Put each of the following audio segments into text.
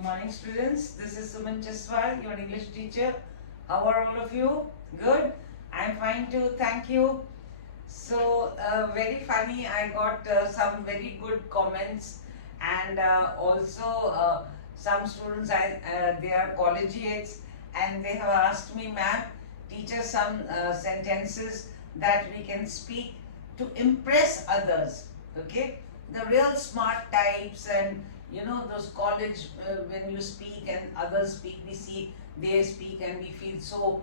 Good morning, students. This is Suman Chaswal, your English teacher. How are all of you? Good? I'm fine too. Thank you. So, very funny. I got some very good comments, and also some students, they are collegiates, and they have asked me, ma'am, teach us some sentences that we can speak to impress others. Okay? The real smart types, and those college, when you speak and others speak, we see they speak and we feel so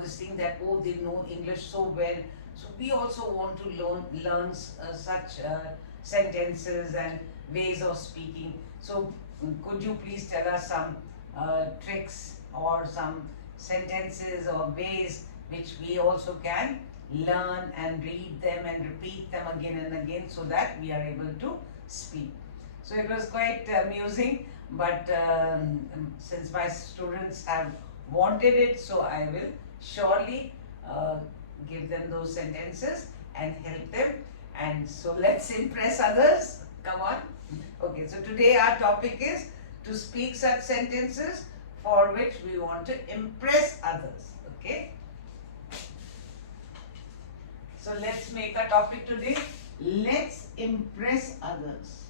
this thing that, oh, they know English so well. So we also want to learn such sentences and ways of speaking. So could you please tell us some tricks or some sentences or ways which we also can learn and read them and repeat them again and again, so that we are able to speak. So it was quite amusing, but since my students have wanted it, so I will surely give them those sentences and help them. And so let's impress others. Come on. Okay, so today our topic is to speak such sentences for which we want to impress others. Okay. So let's make a topic today. Let's impress others.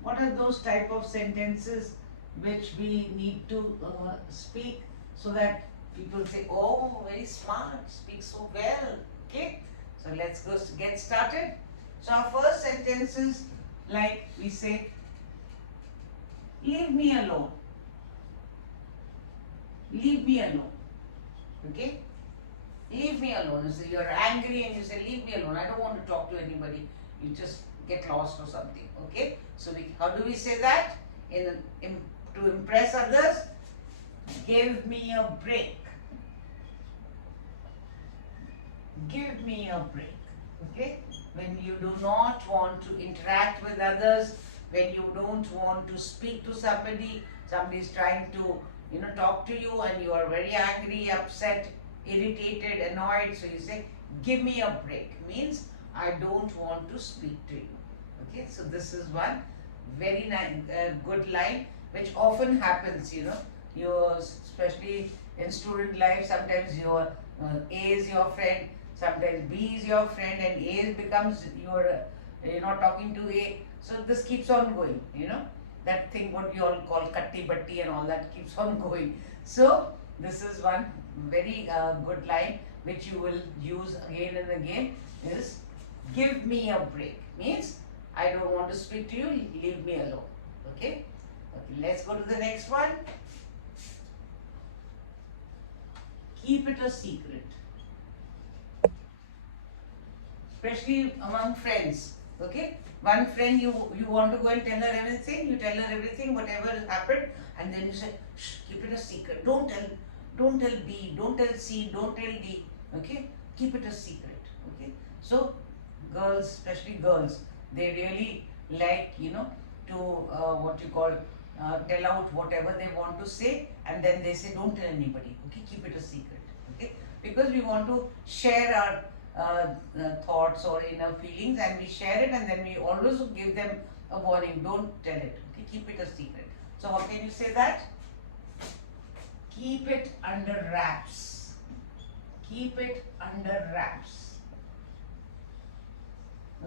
What are those type of sentences which we need to speak so that people say, oh, very smart, speaks so well. Okay, so let's go get started. So our first sentence is like we say, leave me alone. Leave me alone. Okay, leave me alone. So you're angry and you say, leave me alone. I don't want to talk to anybody. You just get lost or something. Okay, so how do we say that to impress others? Give me a break. Give me a break. Okay, when you do not want to interact with others, when you don't want to speak to somebody is trying to talk to you and you are very angry, upset, irritated, annoyed, so you say, give me a break. Means I don't want to speak to you. Okay, so this is one very nice, good line which often happens. Especially in student life, sometimes your A is your friend, sometimes B is your friend, and A becomes your, talking to A. So this keeps on going, that thing what you all call katti batti and all that keeps on going. So this is one very good line which you will use again and again, is give me a break. Means I don't want to speak to you, leave me alone. Okay? Okay, let's go to the next one. Keep it a secret. Especially among friends. Okay? One friend, you want to go and tell her everything, you tell her everything, whatever has happened, and then you say, shh, keep it a secret. Don't tell B, don't tell C, don't tell D. Okay? Keep it a secret. Okay? So girls, especially girls, they really like, to what you call, tell out whatever they want to say, and then they say, don't tell anybody. Okay, keep it a secret. Okay, because we want to share our thoughts or inner feelings, and we share it, and then we always give them a warning, don't tell it. Okay, keep it a secret. So how can you say that? Keep it under wraps. Keep it under wraps.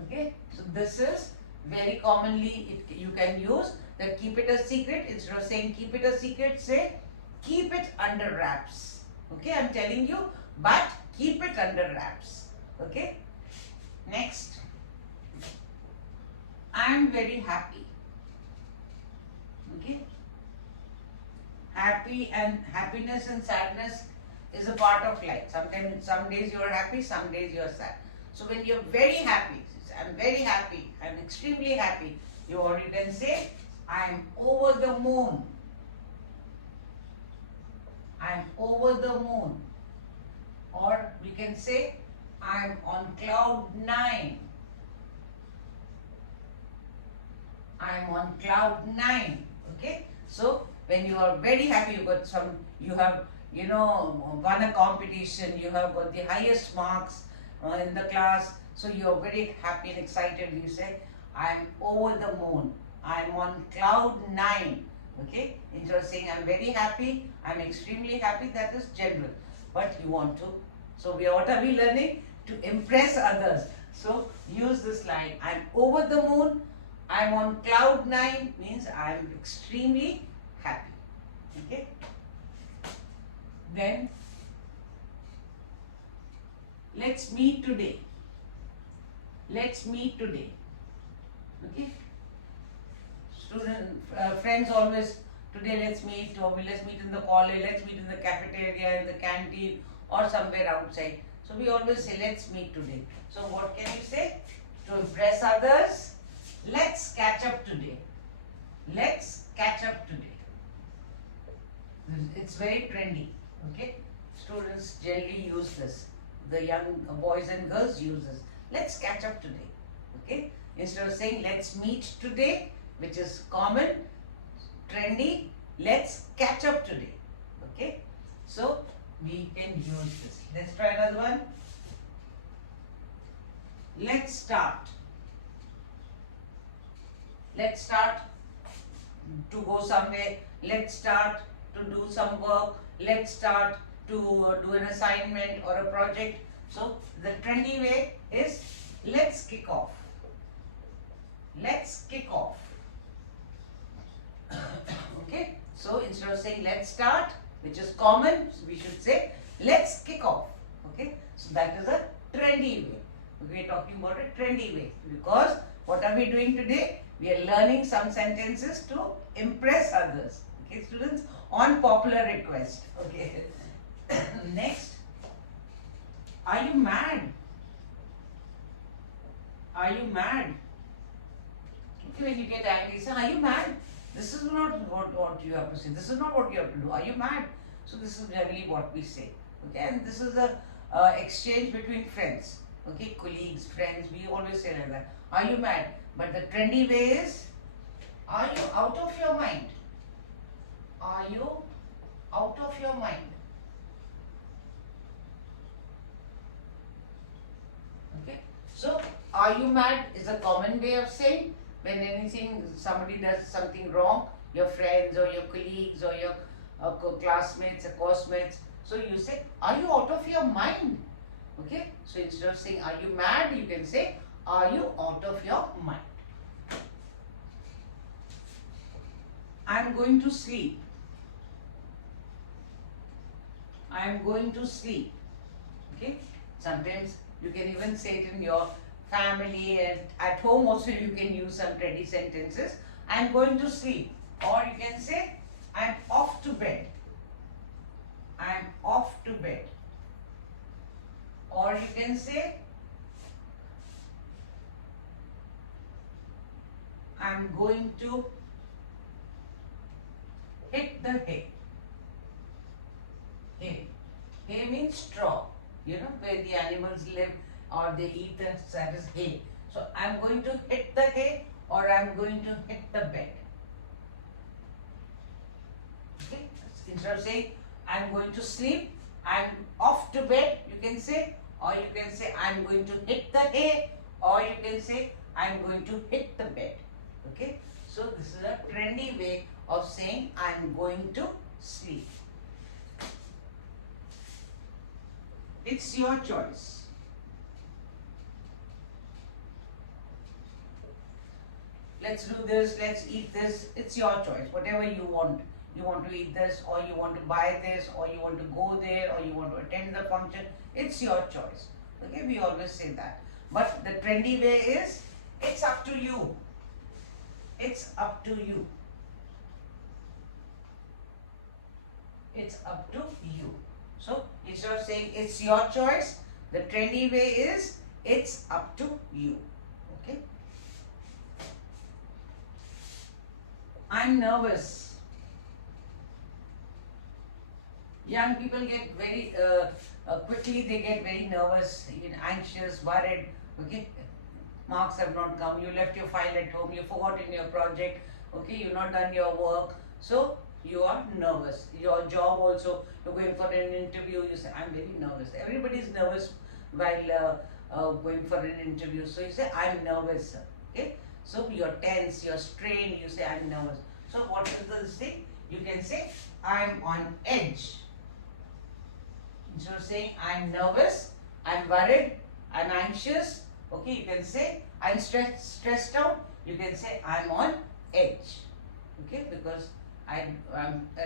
Okay, so this is very commonly you can use that keep it a secret. Instead of saying keep it a secret, say keep it under wraps. Okay, I'm telling you, but keep it under wraps. Okay, next, I'm very happy. Okay, happy and happiness and sadness is a part of life. Sometimes, some days you are happy, some days you are sad. So when you're very happy, I'm very happy, I'm extremely happy, you can say, I'm over the moon. I'm over the moon. Or we can say, I'm on cloud 9. I'm on cloud 9. Okay? So when you are very happy, you have won a competition, you have got the highest marks in the class, so you are very happy and excited. You say, I am over the moon. I'm on cloud 9. Okay, instead of saying I'm very happy, I'm extremely happy, that is general. But you want to, so what are we learning? To impress others. So use this line, I'm over the moon, I'm on cloud 9 means I'm extremely happy. Okay. Then let's meet today. Let's meet today. Okay. Friends always, today let's meet, or let's meet in the college, let's meet in the cafeteria, in the canteen, or somewhere outside. So we always say, let's meet today. So what can you say? To impress others, let's catch up today. Let's catch up today. It's very trendy. Okay. Students generally use this. The young boys and girls use this. Let's catch up today. Okay. Instead of saying let's meet today, which is common, trendy, let's catch up today. Okay. So we can use this. Let's try another one. Let's start. Let's start to go somewhere. Let's start to do some work. Let's start to do an assignment or a project. So the trendy way is let's kick off. Let's kick off. Okay. So instead of saying let's start, which is common, we should say let's kick off. Okay. So that is a trendy way. We are talking about a trendy way, because what are we doing today? We are learning some sentences to impress others. Okay, students, on popular request. Okay. Next, are you mad? Are you mad? Okay, when you get angry, say, are you mad? This is not what you have to say. This is not what you have to do. Are you mad? So this is generally what we say. Okay, and this is a exchange between friends. Okay, colleagues, friends, we always say like that. Are you mad? But the trendy way is, are you out of your mind? Are you out of your mind? Okay. So, are you mad is a common way of saying when somebody does something wrong, your friends or your colleagues or your classmates or coursemates. So you say, are you out of your mind? Okay. So instead of saying, are you mad, you can say, are you out of your mind? I'm going to sleep. I am going to sleep. Okay. Sometimes you can even say it in your family and at home also you can use some trendy sentences. I am going to sleep. Or you can say, I am off to bed. I am off to bed. Or you can say, I am going to hit the hay. Hay. Hay means straw. You know, where the animals live or they eat, that is hay. So I am going to hit the hay, or I am going to hit the bed. Okay. Instead of saying I am going to sleep, I am off to bed, you can say, or you can say I am going to hit the hay, or you can say I am going to hit the bed. Okay. So this is a trendy way of saying I am going to sleep. It's your choice. Let's do this, let's eat this. It's your choice. Whatever you want. You want to eat this, or you want to buy this, or you want to go there, or you want to attend the function. It's your choice. Okay, we always say that. But the trendy way is, it's up to you. It's up to you. It's up to you. So instead of saying it's your choice, the trendy way is it's up to you. Okay. I'm nervous. Young people get very quickly, they get very nervous, even anxious, worried. Okay. Marks have not come, you left your file at home, you forgot in your project, okay, you've not done your work. So you are nervous. Your job also, you're going for an interview, you say, I'm very nervous. Everybody is nervous while going for an interview. So you say, I'm nervous. Okay. So you're tense, you're strained, you say I'm nervous. So what is this thing? You can say I'm on edge. Instead of saying I'm nervous, I'm worried, I'm anxious, okay, you can say I'm stressed out, you can say I'm on edge. Okay, because I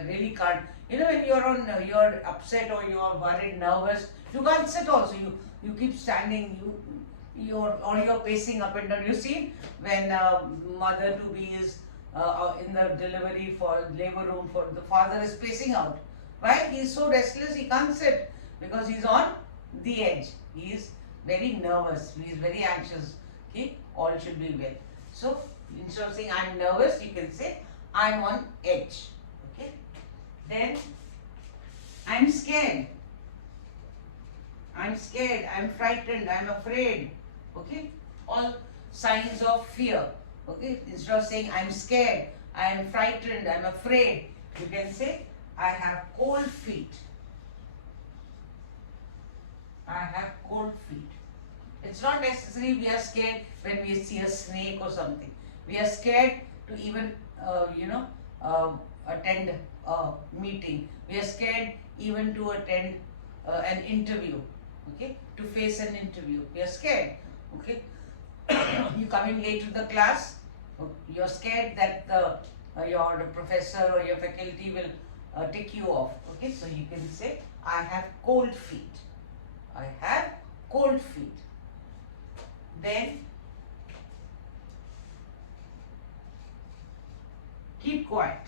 really can't. You know, when you're upset or you're worried, nervous, you can't sit also. You keep standing. You're pacing up and down. You see when mother to be is in the delivery for labor room, for the father is pacing out. Why? He's so restless he can't sit because he's on the edge. He is very nervous. He is very anxious. Okay, all should be well. So instead of saying I'm nervous, you can say I'm on edge. Okay. Then I'm scared. I'm scared. I'm frightened. I'm afraid. Okay. All signs of fear. Okay. Instead of saying I'm scared, I'm frightened, I'm afraid, you can say I have cold feet. I have cold feet. It's not necessary we are scared when we see a snake or something. We are scared to even, attend a meeting. We are scared even to attend an interview. Okay, to face an interview. We are scared. Okay, you coming late to the class. You're scared that your professor or your faculty will tick you off. Okay, so you can say I have cold feet. I have cold feet. Then keep quiet.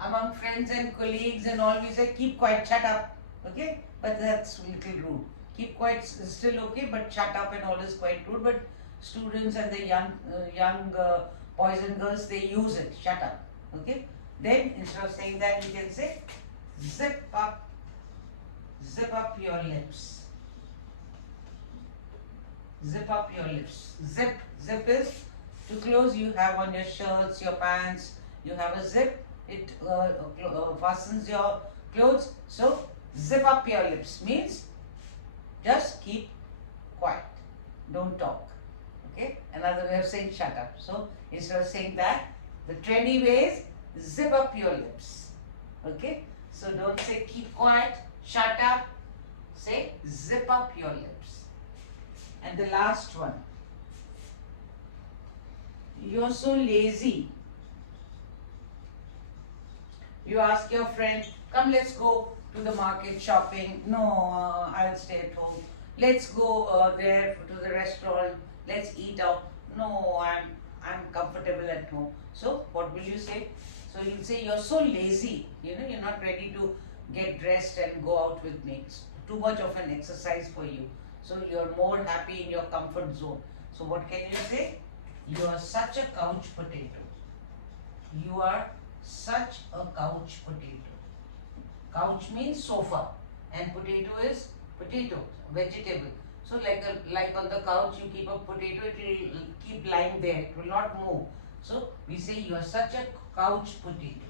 Among friends and colleagues and all, we say keep quiet, shut up. Okay, but that's a little rude. Keep quiet is still okay, but shut up and all is quite rude. But students and the young boys and girls, they use it. Shut up. Okay. Then instead of saying that, you can say zip up your lips. Zip up your lips. Zip is to close. You have on your shirts, your pants. You have a zip. It fastens your clothes. So zip up your lips means just keep quiet. Don't talk. Okay. Another way of saying shut up. So instead of saying that, the trendy way is zip up your lips. Okay. So don't say keep quiet, shut up. Say zip up your lips. And the last one. You're so lazy. You ask your friend, come let's go to the market shopping. No, I'll stay at home. Let's go there to the restaurant. Let's eat out. No, I'm comfortable at home. So what will you say? So you'll say you're so lazy. You know, you're not ready to get dressed and go out with me. It's too much of an exercise for you. So you're more happy in your comfort zone. So what can you say? You are such a couch potato. You are such a couch potato. Couch means sofa and potato is potato, vegetable. So like on the couch you keep a potato, it will keep lying there, it will not move. So we say you are such a couch potato.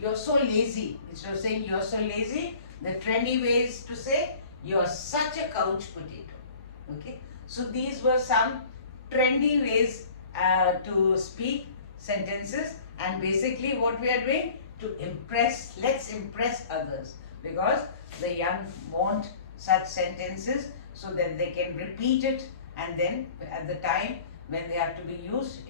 You're so lazy. Instead of saying you're so lazy, the trendy way is to say you're such a couch potato. Okay. So these were some trendy ways to speak sentences, and basically what we are doing to impress, let's impress others, because the young want such sentences so that they can repeat it, and then at the time when they have to be used,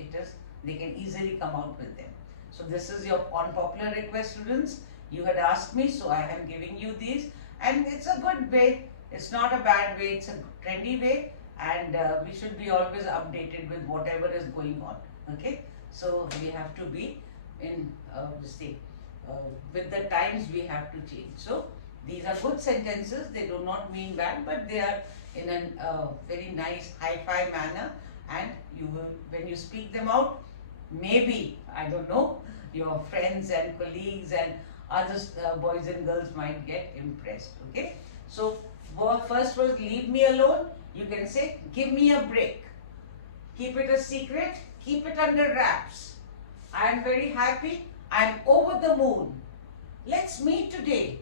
they can easily come out with them. So this is your unpopular request, students. You had asked me, so I am giving you these, and it's a good way. It's not a bad way. It's a trendy way, and we should be always updated with whatever is going on. Okay, so we have to be in this thing. With the times we have to change. So these are good sentences. They do not mean bad, but they are in a very nice hi-fi manner, and you will, when you speak them out, maybe, I don't know, your friends and colleagues and other boys and girls might get impressed. Okay, so first was leave me alone. You can say give me a break. Keep it a secret. Keep it under wraps. I am very happy. I am over the moon. Let's meet today.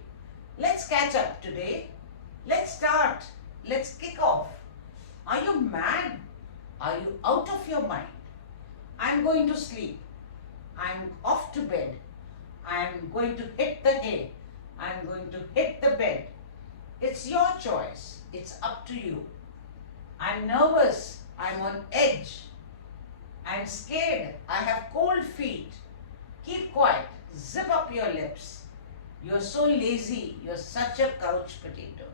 Let's catch up today. Let's start. let's kick off. Are you mad? Are you out of your mind? I'm going to sleep. I'm off to bed. I'm going to hit the hay. I'm going to hit the bed. It's your choice. It's up to you. I'm nervous. I'm on edge. I'm scared. I have cold feet. Keep quiet. Zip up your lips. You're so lazy. You're such a couch potato.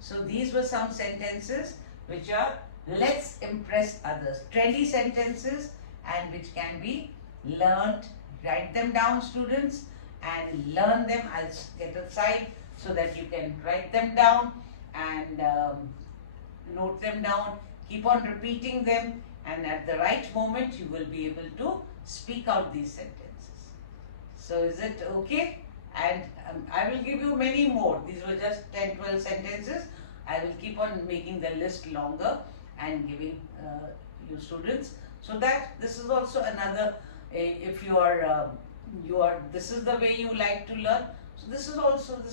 So these were some sentences which are let's impress others. Trendy sentences and which can be learnt. Write them down, students, and learn them. I'll get a side so that you can write them down and note them down. Keep on repeating them, and at the right moment you will be able to speak out these sentences. So is it okay? And I will give you many more. These were just 10-12 sentences. I will keep on making the list longer and giving you students, so that this is also another, if you are this is the way you like to learn, so this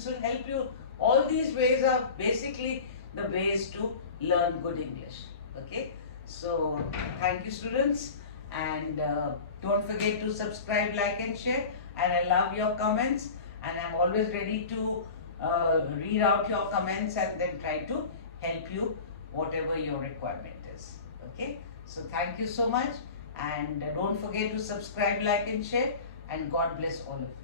will help you. All these ways are basically the ways to learn good English. Okay, so thank you, students, and don't forget to subscribe, like and share, and I love your comments, and I'm always ready to read out your comments and then try to help you whatever your requirement is. Okay, so thank you so much, and don't forget to subscribe, like and share, and God bless all of you.